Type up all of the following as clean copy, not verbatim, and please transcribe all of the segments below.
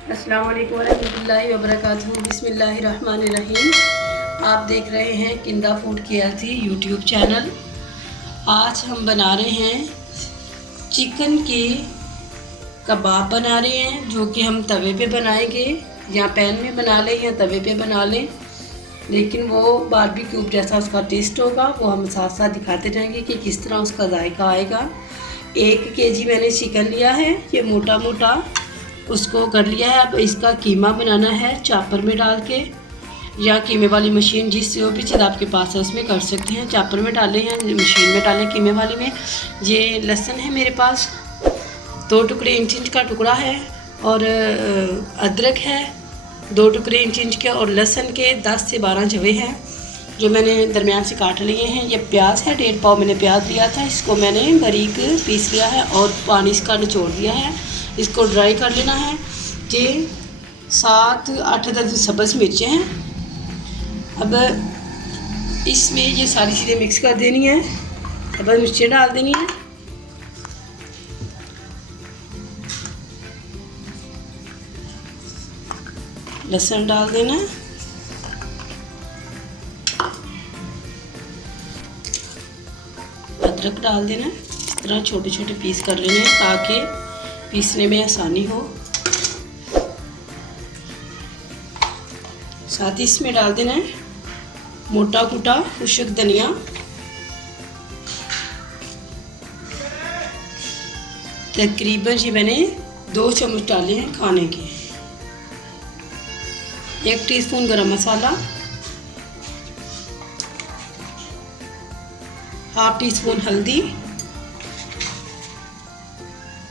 अस्सलाम वालेकुम वरहमतुल्लाहि वबरकातुहू। बिस्मिल्लाहिर्रहमानिर्रहीम। आप देख रहे हैं किंदा फूड केयर यूट्यूब चैनल। आज हम बना रहे हैं चिकन के कबाब बना रहे हैं, जो कि हम तवे पे बनाएंगे या पैन में बना लें या तवे पे बना लें, लेकिन वो बारबेक्यू जैसा उसका टेस्ट होगा। वो हम साथ साथ दिखाते रहेंगे कि किस तरह उसका जायका आएगा। 1 केजी मैंने चिकन लिया है, ये मोटा मोटा उसको कर लिया है। अब इसका कीमा बनाना है चापर में डाल के, या कीमे वाली मशीन जिससे वो भी चीज़ आपके पास है उसमें कर सकते हैं। चापर में डालें या मशीन में डालें कीमे वाली में। ये लहसुन है मेरे पास 2 टुकड़े इंच का टुकड़ा है, और अदरक है 2 टुकड़े इंच के, और लहसुन के 10 से 12 जवे हैं जो मैंने दरमियान से काट लिए हैं। ये प्याज है 1.5 पाव मैंने प्याज लिया था, इसको मैंने बारीक पीस लिया है और पानी इसका निचोड़ दिया है। इसको ड्राई कर लेना है। ये 7-8 सब्ज़ मिर्चें हैं। अब इसमें ये सारी चीज़ें मिक्स कर देनी है। अब मिर्चें डाल देनी है, लहसुन डाल देना है, अदरक डाल देना है। इस तरह छोटे छोटे पीस कर लेने हैं ताकि पीसने में आसानी हो। साथ ही इसमें डाल देना है मोटा कूटा खुश्क धनिया, तकरीबन जी मैंने 2 चम्मच डाले हैं खाने के। 1 टीस्पून गरम मसाला, ½ टीस्पून हल्दी,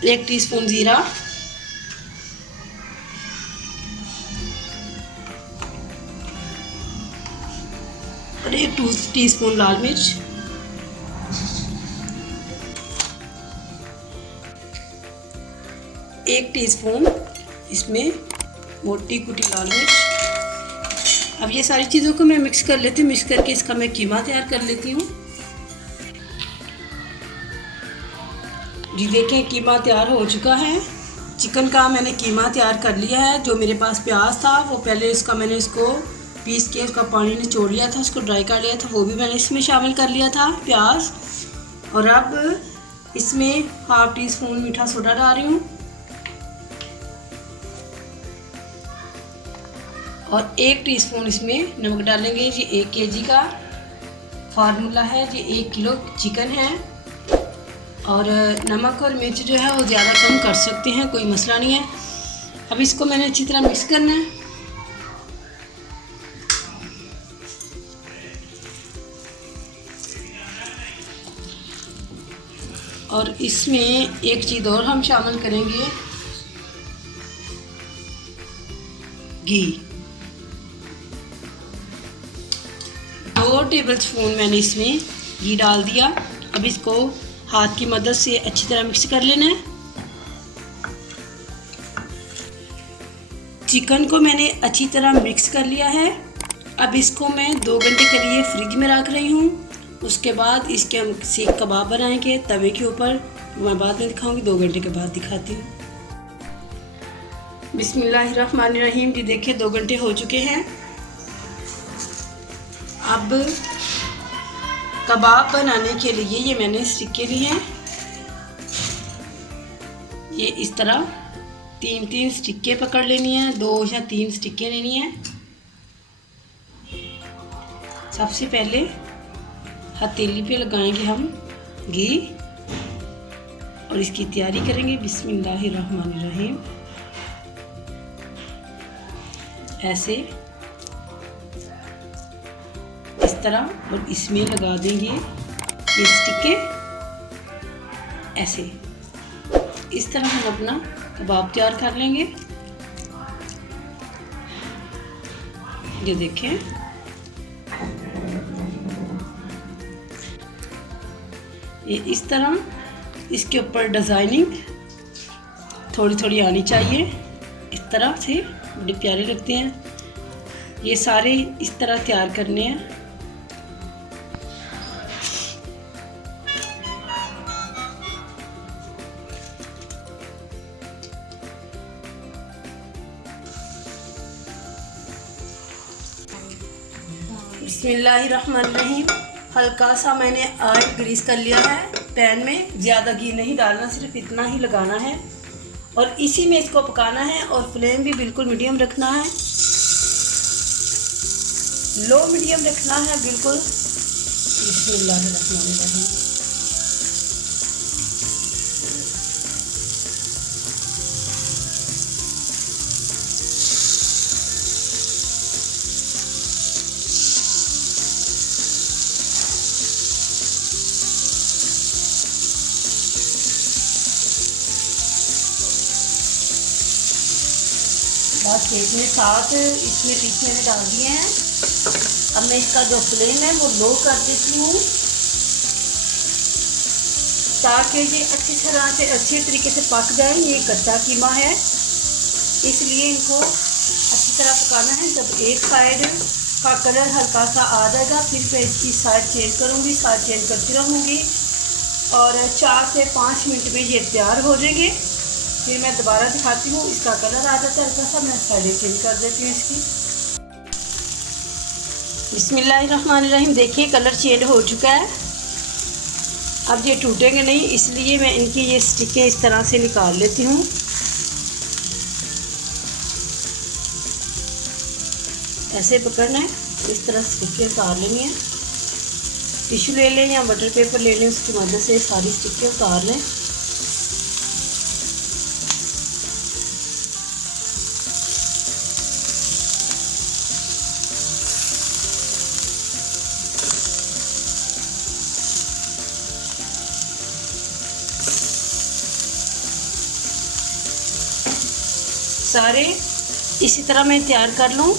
1 टीस्पून ज़ीरा, और 1 टीस्पून लाल मिर्च, 1 टीस्पून इसमें मोटी कुटी लाल मिर्च। अब ये सारी चीज़ों को मैं मिक्स कर लेती हूँ। मिक्स करके इसका मैं कीमा तैयार कर लेती हूँ। जी देखें, कीमा तैयार हो चुका है। चिकन का मैंने कीमा तैयार कर लिया है। जो मेरे पास प्याज था वो पहले मैंने इसको पीस के उसका पानी निचोड़ लिया था, उसको ड्राई कर लिया था, वो भी मैंने इसमें शामिल कर लिया था प्याज। और अब इसमें ½ टीस्पून मीठा सोडा डाल रही हूँ, और 1 टीस्पून इसमें नमक डालेंगे। ये 1 केजी का फार्मूला है, ये 1 किलो चिकन है। और नमक और मिर्च जो है वो ज़्यादा कम कर सकते हैं, कोई मसला नहीं है। अब इसको मैंने अच्छी तरह मिक्स करना है। और इसमें एक चीज़ और हम शामिल करेंगे, घी। 2 टेबलस्पून मैंने इसमें घी डाल दिया। अब इसको हाथ की मदद से अच्छी तरह मिक्स कर लेना है। चिकन को मैंने अच्छी तरह मिक्स कर लिया है। अब इसको मैं 2 घंटे के लिए फ्रिज में रख रही हूँ। उसके बाद इसके हम सीख कबाब बनाएंगे तवे के ऊपर। मैं बाद में दिखाऊंगी, 2 घंटे के बाद दिखाती हूँ। बिस्मिल्लाहिर्रहमानिर्रहीम। जी देखिए 2 घंटे हो चुके हैं। अब कबाब बनाने के लिए ये मैंने स्टिक्के लिए हैं। ये इस तरह 3-3 स्टिक्के पकड़ लेनी है, 2 या 3 स्टिक्के लेनी है। सबसे पहले हथेली पे लगाएंगे हम घी और इसकी तैयारी करेंगे। बिस्मिल्लाहिर्रहमानिर्रहीम। ऐसे इस तरह, और इसमें लगा देंगे ये स्टिक्के ऐसे। इस तरह हम अपना कबाब तैयार कर लेंगे। ये देखें, ये इस तरह इसके ऊपर डिज़ाइनिंग थोड़ी थोड़ी आनी चाहिए। इस तरह से बड़े प्यारे लगते हैं। ये सारे इस तरह तैयार करने हैं। बिस्मिल्लाहिर्रहमानिर्रहीम। हल्का सा मैंने ऑयल ग्रीस कर लिया है पैन में, ज़्यादा घी नहीं डालना, सिर्फ इतना ही लगाना है और इसी में इसको पकाना है और फ्लेम भी बिल्कुल मीडियम रखना है, लो मीडियम रखना है बिल्कुल। बिस्मिल्लाहिर्रहमानिर्रहीम। बस देखने साथ इसमें पीस मैंने डाल दिए हैं। अब मैं इसका जो फ्लेम है वो लो कर देती हूँ ताकि ये अच्छी तरह से अच्छे तरीके से पक जाए। ये कच्चा कीमा है इसलिए इनको अच्छी तरह पकाना है। जब एक साइड का कलर हल्का सा आ जाएगा फिर मैं इसकी साइड चेंज करूँगी, साइड चेंज करती रहूँगी और 4 से 5 मिनट में ये तैयार हो जाएंगे। फिर मैं दोबारा दिखाती हूँ, इसका कलर आ जाता है हल्का सा, मैं साइडें चेंज कर देती हूँ इसकी। बिस्मिल्लाहिर्रहमानिर्रहीम। देखिए कलर चेंज हो चुका है। अब ये टूटेंगे नहीं इसलिए मैं इनकी ये स्टिकें इस तरह से निकाल लेती हूँ। ऐसे पकड़ना है, इस तरह स्टिकें उतार लेनी है। टिश्यू ले लें या बटर पेपर ले लें, उसकी मदद से सारी स्टिकें उतार लें। सारे इसी तरह मैं तैयार कर लूँ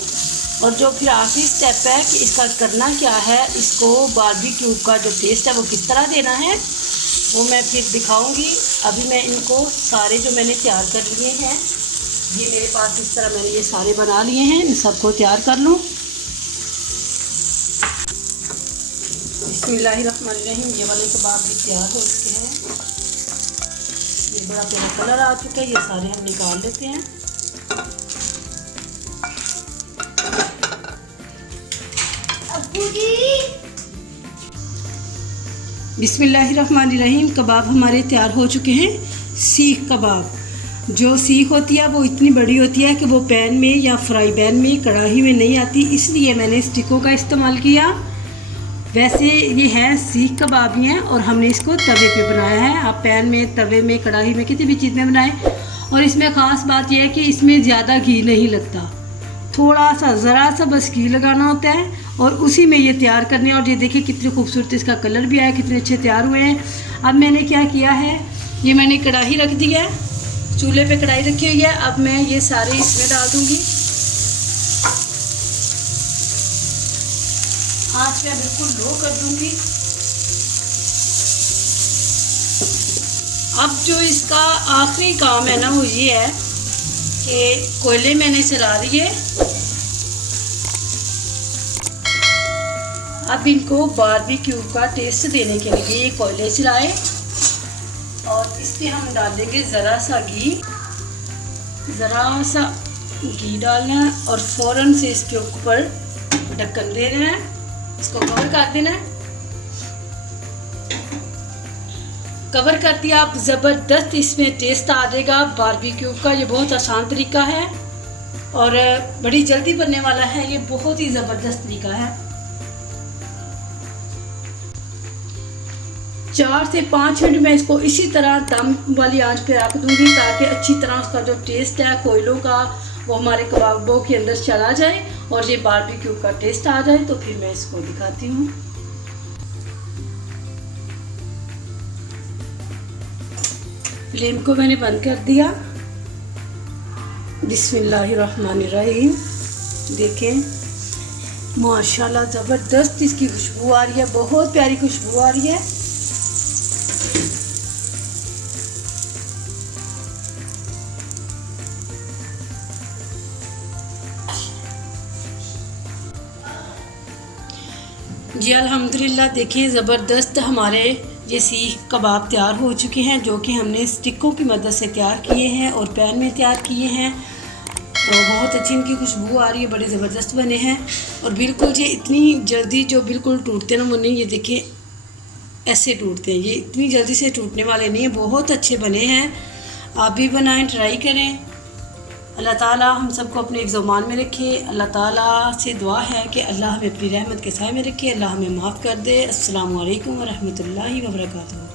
और जो फिर आखिरी स्टेप है कि इसका करना क्या है, इसको बारबेक्यू का जो टेस्ट है वो किस तरह देना है वो मैं फिर दिखाऊंगी। अभी मैं इनको सारे जो मैंने तैयार कर लिए हैं, ये मेरे पास इस तरह मैंने ये सारे बना लिए हैं, इन सबको तैयार कर लूँ। बिस्मिल्लाहिर्रहमानिर्रहीम। ये वाले कबाब भी तैयार हो चुके हैं, ये बड़ा प्यारा कलर आ चुका है। ये सारे हम निकाल लेते हैं। बिस्मिल्लाहिर्रहमानिर्रहीम। कबाब हमारे तैयार हो चुके हैं। सीख कबाब, जो सीख होती है वो इतनी बड़ी होती है कि वो पैन में या फ्राई पैन में, कढ़ाई में नहीं आती, इसलिए मैंने स्टिकों का इस्तेमाल किया। वैसे ये है सीख कबाब ही हैं और हमने इसको तवे पे बनाया है। आप पैन में, तवे में, कढ़ाई में, किसी भी चीज़ में बनाएं। और इसमें ख़ास बात यह है कि इसमें ज़्यादा घी नहीं लगता, थोड़ा सा ज़रा सा बस घी लगाना होता है और उसी में ये तैयार करने हैं। और ये देखिए कितनी खूबसूरत इसका कलर भी आया, कितने अच्छे तैयार हुए हैं। अब मैंने क्या किया है, ये मैंने कढ़ाई रख दी है, चूल्हे पे कढ़ाई रखी हुई है। अब मैं ये सारे इसमें डाल दूँगी। आँच मैं बिल्कुल लो कर दूँगी। अब जो इसका आखिरी काम है ना वो ये है कि कोयले मैंने चला दिए। अब इनको बारबेक्यू का टेस्ट देने के लिए ये कोयले चलाए और इस पर हम डालेंगे ज़रा सा घी, ज़रा सा घी डालना है और फ़ौरन से इसके ऊपर ढक्कन दे देना है, इसको कवर कर देना है। कवर कर दिया, आप ज़बरदस्त इसमें टेस्ट आ जाएगा बारबेक्यू का। ये बहुत आसान तरीका है और बड़ी जल्दी बनने वाला है, ये बहुत ही ज़बरदस्त तरीका है। 4 से 5 मिनट में इसको इसी तरह दम वाली आंच पे रख दूंगी ताकि अच्छी तरह उसका जो टेस्ट है कोयलों का वो हमारे कबाबों के अंदर चला जाए और ये बारबेक्यू का टेस्ट आ जाए। तो फिर मैं इसको दिखाती हूँ। फ्लेम को मैंने बंद कर दिया। बिस्मिल्लाहिर्रहमानिर्रहीम। देखें माशाल्लाह ज़बरदस्त इसकी खुशबू आ रही है, बहुत प्यारी खुशबू आ रही है। जी अल्हम्दुलिल्लाह। देखिए ज़बरदस्त हमारे ये सीख कबाब तैयार हो चुके हैं, जो कि हमने स्टिकों की मदद से तैयार किए हैं और पैन में तैयार किए हैं। तो बहुत अच्छी इनकी खुशबू आ रही है, बड़े ज़बरदस्त बने हैं। और बिल्कुल ये इतनी जल्दी जो बिल्कुल टूटते ना मुन्नी, ये देखिए ऐसे टूटते हैं, ये इतनी जल्दी से टूटने वाले नहीं हैं, बहुत अच्छे बने हैं। आप भी बनाएं, ट्राई करें। अल्लाह ताला हम सबको अपने एक ज़ुबान में रखे। अल्लाह ताला से दुआ है कि अल्लाह हमें अपनी रहमत के साए में रखे, अल्लाह हमें माफ़ कर दे। अस्सलामु अलैकुम व रहमतुल्लाहि व बरकातुहू।